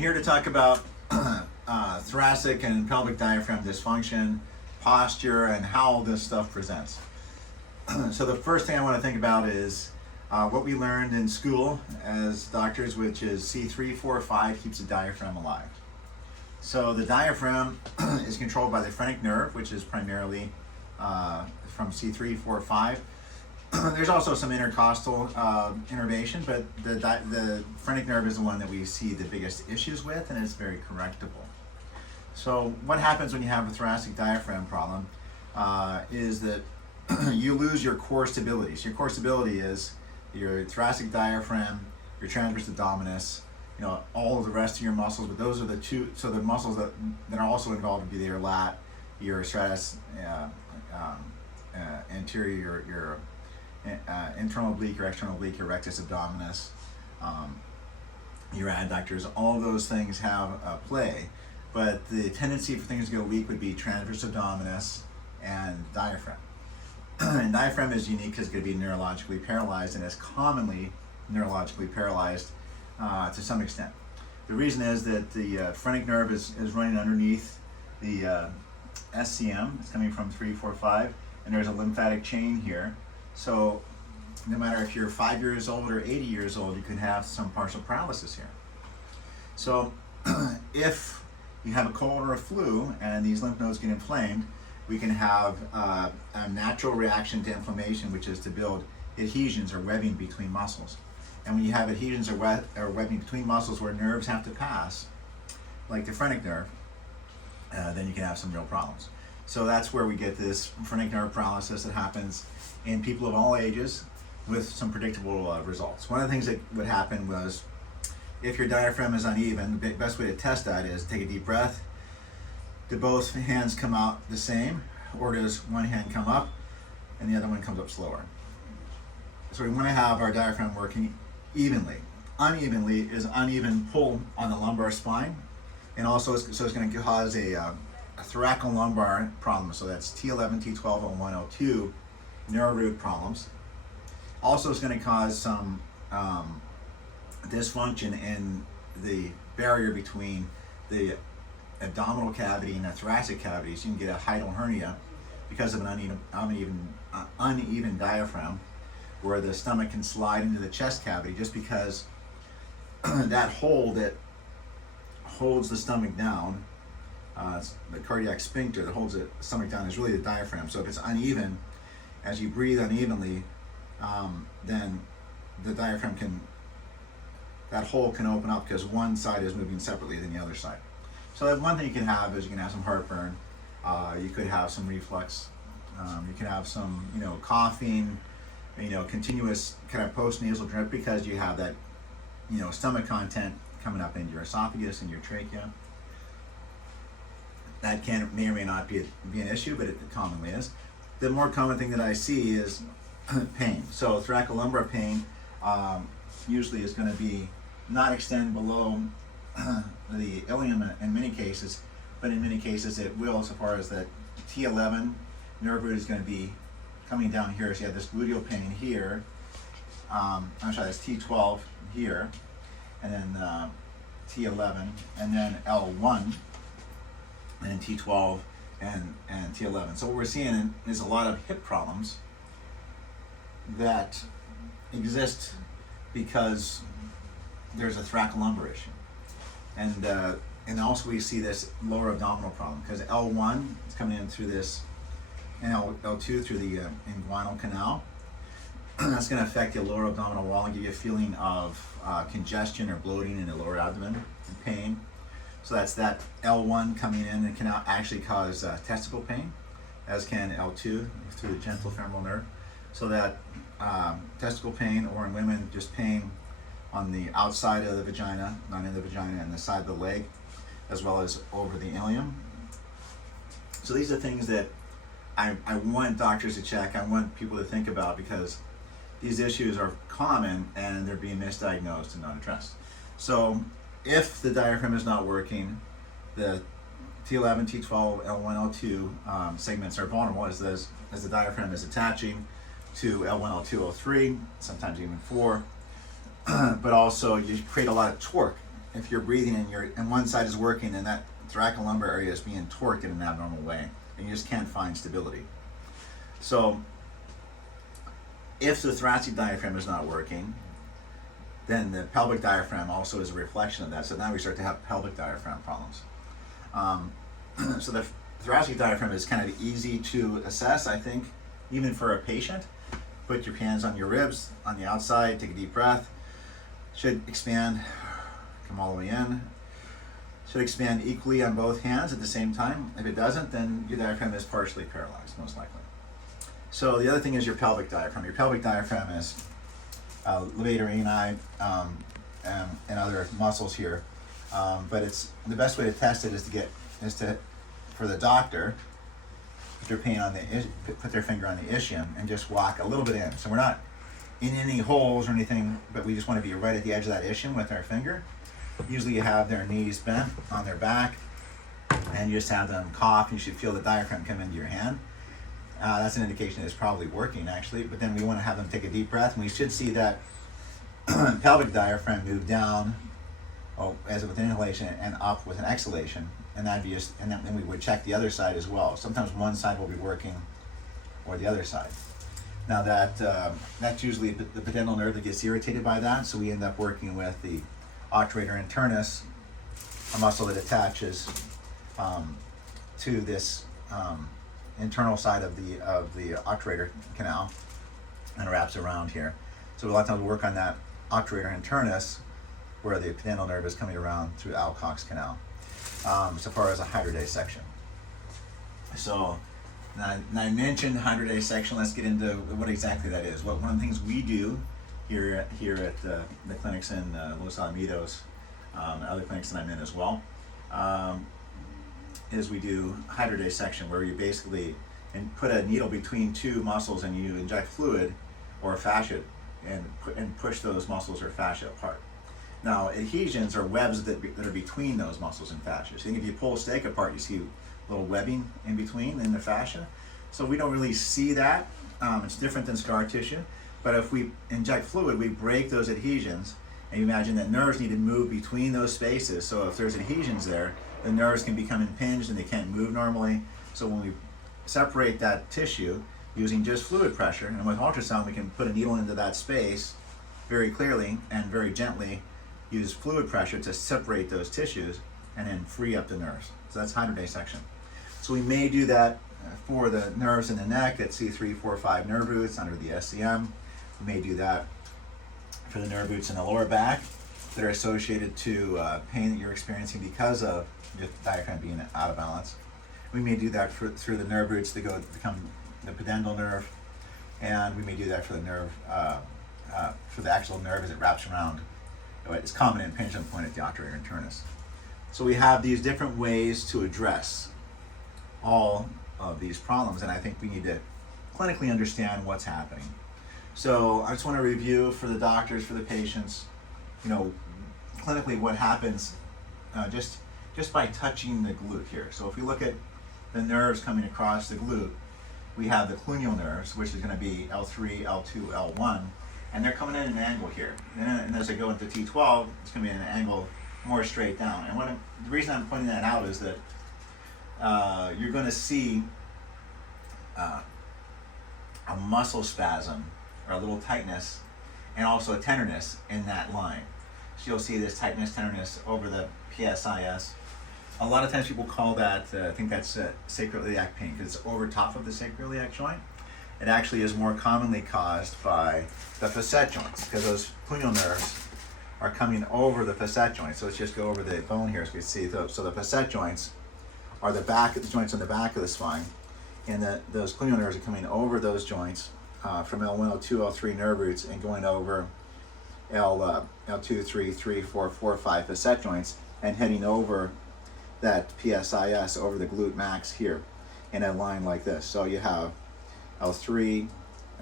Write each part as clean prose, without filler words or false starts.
I'm here to talk about thoracic and pelvic diaphragm dysfunction, posture, and how this stuff presents. So the first thing I want to think about is what we learned in school as doctors, which is C3, 4, 5 keeps the diaphragm alive. So the diaphragm is controlled by the phrenic nerve, which is primarily from C3, 4, 5. There's also some intercostal innervation, but the phrenic nerve is the one that we see the biggest issues with, and it's very correctable. So what happens when you have a thoracic diaphragm problem is that you lose your core stability. So your core stability is your thoracic diaphragm, your transverse abdominis, all of the rest of your muscles, but those are the two. So the muscles that are also involved would be your lat, your stratus anterior, your internal oblique, your external oblique, your rectus abdominis, your adductors. All those things have a play, but the tendency for things to go weak would be transverse abdominis and diaphragm. And diaphragm is unique because it's going to be neurologically paralyzed, and is commonly neurologically paralyzed to some extent. The reason is that the phrenic nerve is running underneath the SCM. It's coming from 3, 4, 5, and there's a lymphatic chain here. So no matter if you're 5 years old or 80 years old, you could have some partial paralysis here. So if you have a cold or a flu and these lymph nodes get inflamed, we can have a natural reaction to inflammation, which is to build adhesions or webbing between muscles. And when you have adhesions or webbing between muscles where nerves have to pass, like the phrenic nerve, then you can have some real problems. So that's where we get this phrenic nerve paralysis that happens in people of all ages with some predictable results. One of the things that would happen was if your diaphragm is uneven, the best way to test that is take a deep breath. Do both hands come out the same, or does one hand come up and the other one comes up slower? So we want to have our diaphragm working evenly. Unevenly is uneven pull on the lumbar spine, and also so it's going to cause a thoracolumbar problem. So that's T11, T12, L1, L2 nerve root problems. Also, it's going to cause some dysfunction in the barrier between the abdominal cavity and the thoracic cavity. So you can get a hiatal hernia because of an uneven diaphragm, where the stomach can slide into the chest cavity just because that hole that holds the stomach down, the cardiac sphincter that holds the stomach down, is really the diaphragm. So if it's uneven, as you breathe unevenly, then the diaphragm that hole can open up because one side is moving separately than the other side. So that one thing you can have is you can have some heartburn, you could have some reflux, you can have some coughing, continuous kind of post-nasal drip because you have that stomach content coming up into your esophagus and your trachea. That may or may not be an issue, but it commonly is. The more common thing that I see is pain. So thoracolumbar pain usually is going to be not extend below the ilium in many cases, but in many cases it will, so far as that T11 nerve root is going to be coming down here. So you have this gluteal pain here. I'm sorry, that's T12 here, and then T11, and then L1, and then T12 and T11. So what we're seeing is a lot of hip problems that exist because there's a thoracolumbar issue. And also we see this lower abdominal problem because L1 is coming in through this, and L2 through the inguinal canal. That's going to affect the lower abdominal wall and give you a feeling of congestion or bloating in the lower abdomen and pain. So that's that L1 coming in, and can actually cause testicle pain, as can L2 through the gentle femoral nerve. So that testicle pain, or in women, just pain on the outside of the vagina, not in the vagina, and the side of the leg, as well as over the ilium. So these are things that I want doctors to check. I want people to think about, because these issues are common and they're being misdiagnosed and not addressed. So if the diaphragm is not working, the T11, T12, L1, L2 segments are vulnerable as the diaphragm is attaching to L1, L2, L3, sometimes even 4. But also you create a lot of torque if you're breathing and one side is working and that thoracolumbar area is being torqued in an abnormal way, and you just can't find stability. So if the thoracic diaphragm is not working, then the pelvic diaphragm also is a reflection of that. So now we start to have pelvic diaphragm problems. So the thoracic diaphragm is kind of easy to assess, I think, even for a patient. Put your hands on your ribs on the outside, take a deep breath. Should expand, come all the way in. Should expand equally on both hands at the same time. If it doesn't, then your diaphragm is partially paralyzed, most likely. So the other thing is your pelvic diaphragm. Your pelvic diaphragm is levator ani and other muscles here. But it's the best way to test it is for the doctor, put their finger on the ischium and just walk a little bit in. So we're not in any holes or anything, but we just want to be right at the edge of that ischium with our finger. Usually you have their knees bent on their back, and you just have them cough, and you should feel the diaphragm come into your hand. That's an indication that it's probably working, actually. But then we want to have them take a deep breath, and we should see that pelvic diaphragm move down as with an inhalation and up with an exhalation. And then we would check the other side as well. Sometimes one side will be working, or the other side. Now that's usually the pudendal nerve that gets irritated by that, so we end up working with the obturator internus, a muscle that attaches to this internal side of the obturator canal and wraps around here. So a lot of times we work on that obturator internus, where the pudendal nerve is coming around through Alcock's canal. So far as a hydradisection. So now I mentioned hydradisection. Let's get into what exactly that is. One of the things we do here at the clinics in Los Alamitos, and other clinics that I'm in as well, is we do hydradisection, where you basically put a needle between two muscles and you inject fluid or fascia and push those muscles or fascia apart. Now, adhesions are webs that are between those muscles and fascia. So if you pull a steak apart, you see a little webbing in between in the fascia. So we don't really see that. It's different than scar tissue. But if we inject fluid, we break those adhesions. And you imagine that nerves need to move between those spaces. So if there's adhesions there, the nerves can become impinged and they can't move normally. So when we separate that tissue using just fluid pressure, and with ultrasound we can put a needle into that space very clearly and very gently, use fluid pressure to separate those tissues and then free up the nerves. So that's hydradisection. So we may do that for the nerves in the neck at C3, 4, 5 nerve roots under the SCM. We may do that for the nerve roots in the lower back that are associated to pain that you're experiencing because of your diaphragm being out of balance. We may do that through the nerve roots that become the pudendal nerve, and we may do that for the nerve, for the actual nerve as it wraps around its common impingement point at the obturator internus. So we have these different ways to address all of these problems, and I think we need to clinically understand what's happening. So I just want to review for the doctors, for the patients, clinically what happens just by touching the glute here. So if we look at the nerves coming across the glute, we have the cluneal nerves, which is going to be L3, L2, L1, and they're coming in an angle here. And as I go into T12, it's going to be an angle more straight down. And the reason I'm pointing that out is that you're going to see a muscle spasm or a little tightness and also a tenderness in that line. So you'll see this tightness, tenderness over the PSIS. A lot of times people call that, I think that's sacroiliac pain, because it's over top of the sacroiliac joint. It actually is more commonly caused by the facet joints, because those cluneal nerves are coming over the facet joints. So let's just go over the bone here so we see. So the facet joints are the joints on the back of the spine, and those cluneal nerves are coming over those joints from L1, L2, L3 nerve roots and going over L2, 3, 3, 4, 4, 5 facet joints and heading over that PSIS over the glute max here in a line like this. So you have L3,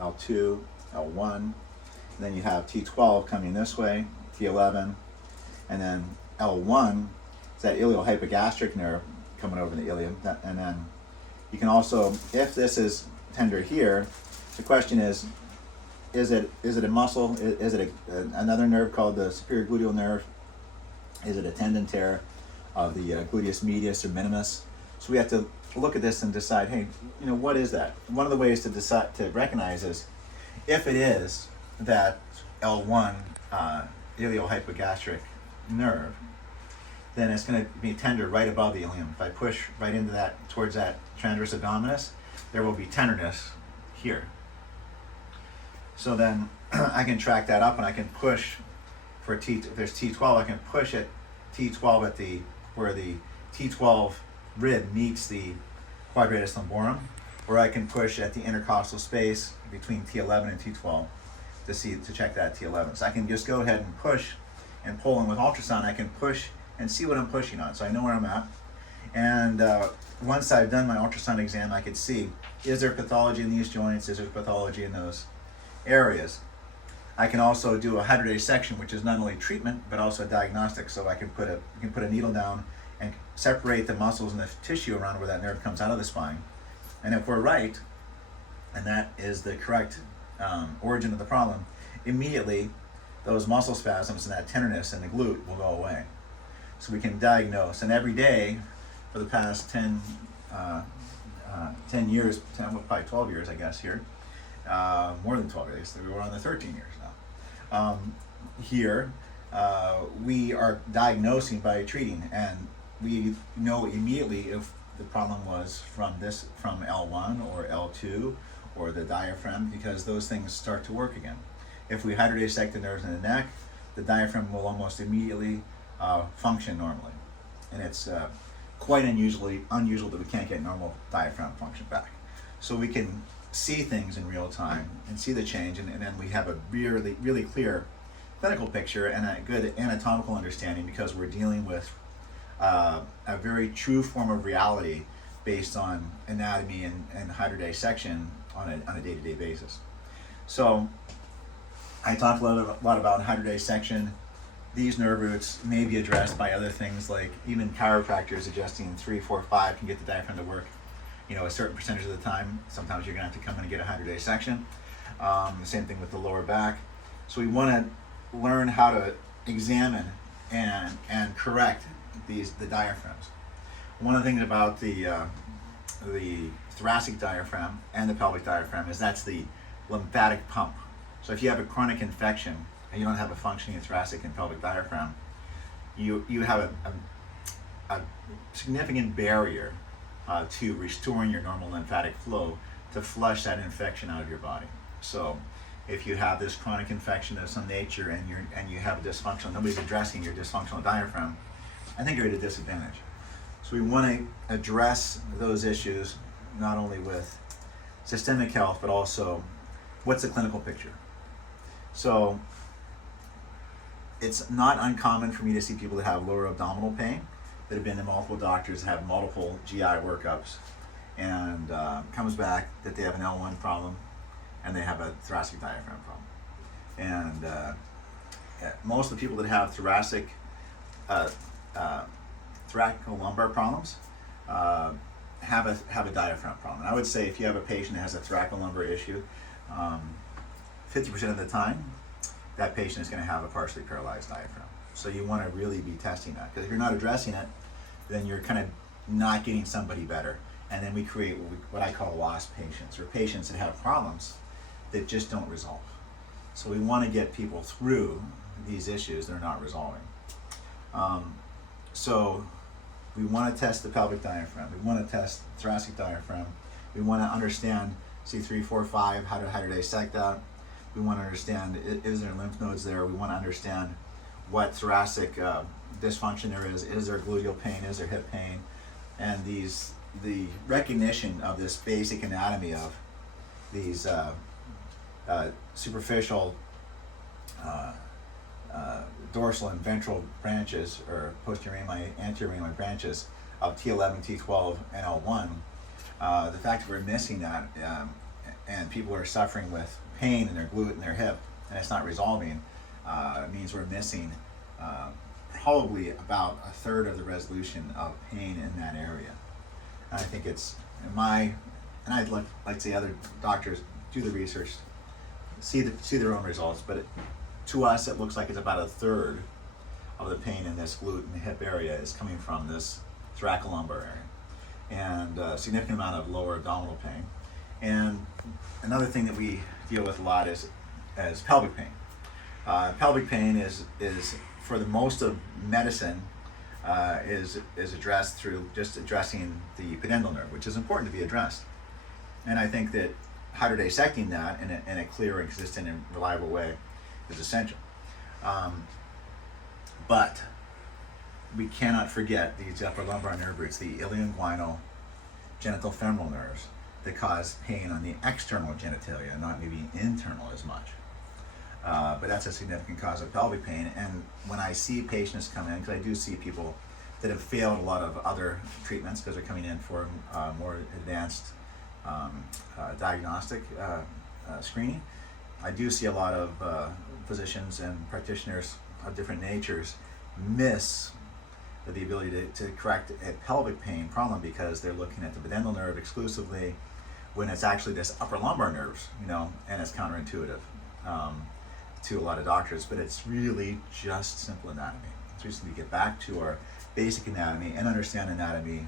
L2, L1, and then you have T12 coming this way, T11, and then L1 is that iliohypogastric nerve coming over the ilium. And then you can also, if this is tender here, the question is it a muscle? Is it another nerve called the superior gluteal nerve? Is it a tendon tear of the gluteus medius or minimus? So we have to look at this and decide, hey, what is that? One of the ways to decide to recognize is if it is that L1 iliohypogastric nerve, then it's going to be tender right above the ilium. If I push right into that, towards that transverse abdominis, there will be tenderness here. So then I can track that up and I can push for if there's T12, I can push at T12 at where the T12 rib meets the quadratus lumborum, or I can push at the intercostal space between T11 and T12 to check that T11. So I can just go ahead and push and pull, and with ultrasound I can push and see what I'm pushing on, so I know where I'm at. And once I've done my ultrasound exam, I could see, is there pathology in these joints, is there pathology in those areas. I can also do a hydrodissection, which is not only treatment but also diagnostic. So I can put a needle down and separate the muscles and the tissue around where that nerve comes out of the spine. And if we're right, and that is the correct origin of the problem, immediately those muscle spasms and that tenderness in the glute will go away. So we can diagnose. And every day for the past 10 years, probably 12 years, I guess, here, more than 12 years, we were on the 13 years now. Here, we are diagnosing by treating, and we know immediately if the problem was from L1 or L2 or the diaphragm, because those things start to work again. If we hydrodissect the nerves in the neck, the diaphragm will almost immediately function normally. And it's quite unusual that we can't get normal diaphragm function back. So we can see things in real time and see the change, and then we have a really, really clear clinical picture and a good anatomical understanding, because we're dealing with a very true form of reality based on anatomy and hydrodissection on a day-to-day basis. So I talked a lot about hydrodissection. These nerve roots may be addressed by other things, like even chiropractors adjusting 3, 4, 5 can get the diaphragm to work a certain percentage of the time. Sometimes you're going to have to come in and get a hydrodissection. Same thing with the lower back. So we want to learn how to examine and correct the diaphragms. One of the things about the thoracic diaphragm and the pelvic diaphragm is that's the lymphatic pump. So if you have a chronic infection and you don't have a functioning thoracic and pelvic diaphragm, you have a significant barrier to restoring your normal lymphatic flow to flush that infection out of your body. So if you have this chronic infection of some nature and you have a dysfunctional, nobody's addressing your dysfunctional diaphragm, I think you're at a disadvantage. So we want to address those issues not only with systemic health, but also what's the clinical picture. So it's not uncommon for me to see people that have lower abdominal pain, that have been to multiple doctors, have multiple GI workups, and comes back that they have an L1 problem and they have a thoracic diaphragm problem. And most of the people that have thoracolumbar problems have a diaphragm problem. And I would say if you have a patient that has a thoracolumbar issue, 50% of the time, that patient is going to have a partially paralyzed diaphragm. So you want to really be testing that, because if you're not addressing it, then you're kind of not getting somebody better. And then we create what I call lost patients, or patients that have problems that just don't resolve. So we want to get people through these issues they're not resolving. So we want to test the pelvic diaphragm. We want to test the thoracic diaphragm. We want to understand C3, 4, 5, how to dissect that. We want to understand, is there lymph nodes there? We want to understand what thoracic dysfunction there is. Is there gluteal pain? Is there hip pain? And the recognition of this basic anatomy of these superficial dorsal and ventral branches, or posterior rami, anterior rami branches of T11, T12, and L1. The fact that we're missing that, and people are suffering with pain in their glute and their hip, and it's not resolving, means we're missing probably about a third of the resolution of pain in that area. And I think it's and I'd like to see other doctors do the research, see their own results, but to us it looks like it's about a third of the pain in this glute and hip area is coming from this thoracolumbar area, and a significant amount of lower abdominal pain. And another thing that we deal with a lot is pelvic pain. Pelvic pain is for the most of medicine is addressed through just addressing the pudendal nerve, which is important to be addressed. And I think that hydrodissecting that in a clear and consistent and reliable way is essential. But we cannot forget these upper lumbar nerve roots, the ilioinguinal genital femoral nerves, that cause pain on the external genitalia, not maybe internal as much. But that's a significant cause of pelvic pain. And when I see patients come in, because I do see people that have failed a lot of other treatments because they're coming in for more advanced diagnostic screening, I do see a lot of physicians and practitioners of different natures miss the ability to correct a pelvic pain problem because they're looking at the pudendal nerve exclusively when it's actually this upper lumbar nerves, and it's counterintuitive to a lot of doctors, but it's really just simple anatomy. So we just need to get back to our basic anatomy and understand anatomy,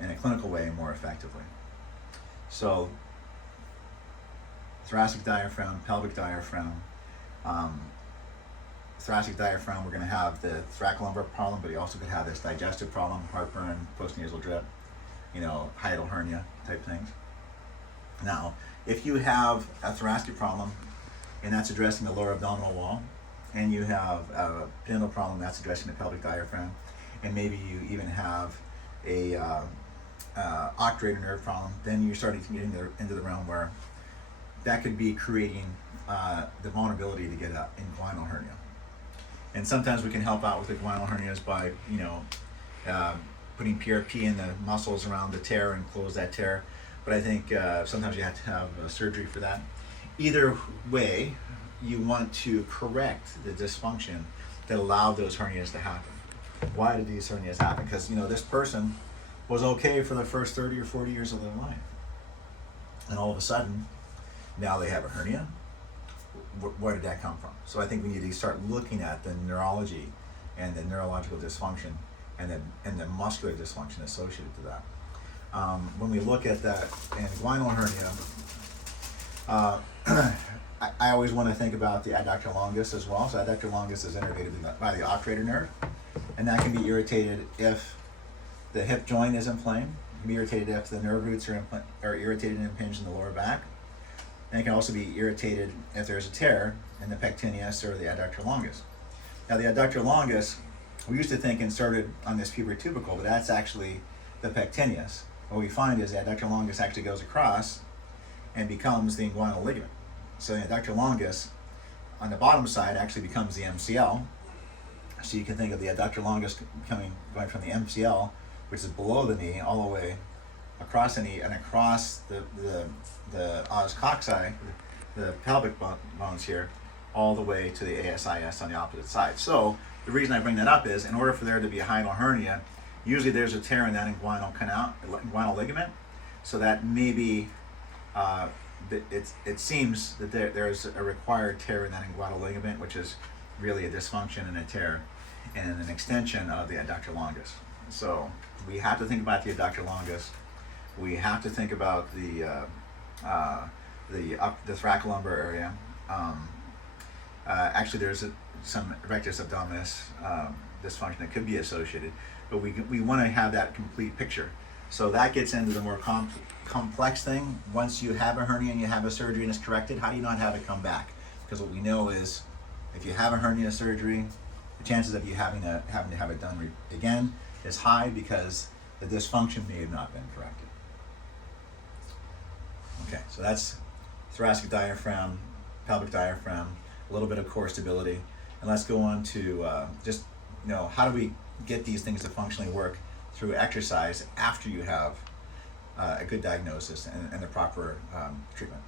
in a clinical way more effectively. So thoracic diaphragm, pelvic diaphragm. Thoracic diaphragm, we're going to have the thoracolumbar problem, but you also could have this digestive problem, heartburn, postnasal drip, hiatal hernia type things. Now, if you have a thoracic problem, and that's addressing the lower abdominal wall, and you have a pudendal problem, that's addressing the pelvic diaphragm, and maybe you even have a octurator nerve problem, then you're starting to get into the realm where that could be creating the vulnerability to get an inguinal hernia. And sometimes we can help out with inguinal hernias by, putting PRP in the muscles around the tear and close that tear. But I think sometimes you have to have surgery for that. Either way, you want to correct the dysfunction that allowed those hernias to happen. Why did these hernias happen? Because, this person was okay for the first 30 or 40 years of their life. And all of a sudden, now they have a hernia. Where did that come from? So I think we need to start looking at the neurology and the neurological dysfunction and the muscular dysfunction associated to that. When we look at that inguinal hernia, I always want to think about the adductor longus as well. So adductor longus is innervated by the octurator nerve, and that can be irritated if the hip joint is inflamed. It can be irritated if the nerve roots are irritated and impinged in the lower back. And it can also be irritated if there's a tear in the pectineus or the adductor longus. Now the adductor longus, we used to think inserted on this pubic tubercle, but that's actually the pectineus. What we find is the adductor longus actually goes across and becomes the inguinal ligament. So the adductor longus on the bottom side actually becomes the MCL. So you can think of the adductor longus going from the MCL, which is below the knee, all the way across the knee and across the os coxae, the pelvic bones here, all the way to the ASIS on the opposite side. So the reason I bring that up is in order for there to be a hiatal hernia, usually there's a tear in that inguinal canal, inguinal ligament. So that maybe it seems that there's a required tear in that inguinal ligament, which is really a dysfunction and a tear and an extension of the adductor longus. So we have to think about the adductor longus. We have to think about the thoracolumbar area. Actually, there's some rectus abdominis dysfunction that could be associated, but we want to have that complete picture. So that gets into the more complex thing. Once you have a hernia and you have a surgery and it's corrected, how do you not have it come back? Because what we know is if you have a hernia surgery, the chances of you having to have it done again is high because the dysfunction may have not been corrected. Okay, so that's thoracic diaphragm, pelvic diaphragm, a little bit of core stability, and let's go on to how do we get these things to functionally work through exercise after you have a good diagnosis and the proper treatment.